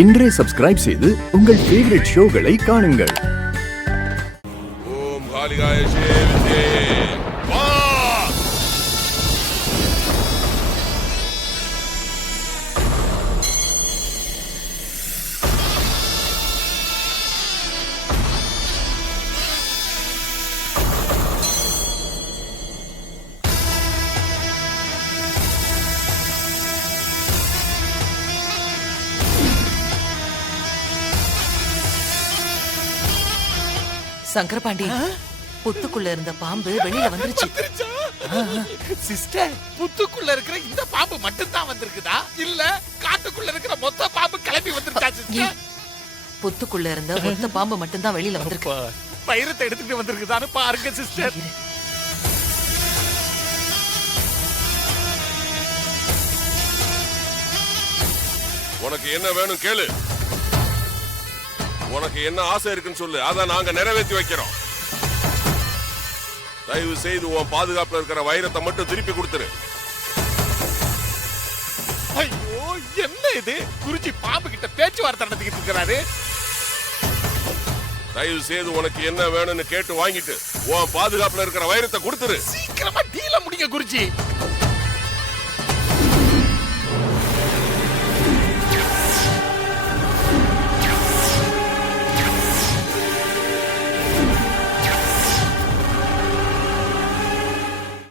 இன்றே சப்ஸ்கிரைப் செய்து உங்கள் ஃபேவரட் ஷோகளை காணுங்கள். ஓம் காளிகாய சேவிதே வா. சங்கரபாண்டி, புத்துக்குள்ள இருந்த பாம்பு வெளியில வந்துருச்சு. சிஸ்டர், புத்துக்குள்ள இருக்கிற இந்த பாம்பு மட்டும் தான் வந்திருக்குதா இல்ல காட்டுக்குள்ள இருக்கிற மொத்த பாம்பு கிளம்பி வந்துருச்சா சிஸ்டர்? புத்துக்குள்ள இருந்த மொத்த பாம்பு மட்டும் தான் வெளியில வந்திருக்கு. பயிரத்தை எடுத்துட்டு வந்திருக்குதான்னு பாருங்க சிஸ்டர். உனக்கு என்ன வேணும் கேளு. உனக்கு என்ன ஆசை இருக்குன்னு சொல்லு, அதை நாங்க நிறைவேற்றி வைக்கிறோம். தயவு செய்து உன் பாதுகாப்புல இருக்கிற வைரத்தை மட்டும் திருப்பி கொடுத்துரு. ஐயோ, என்ன இது? குருஜி பாம்பு கிட்ட பேச்சுவார்த்தை நடத்திக்கிட்டு இருக்கிறாரு. தயவு செய்து உனக்கு என்ன வேணும்னு கேட்டு வாங்கிட்டு உன் பாதுகாப்புல இருக்கிற வைரத்தை கொடுத்துரு. சீக்கிரமா டீல முடிங்க குருஜி.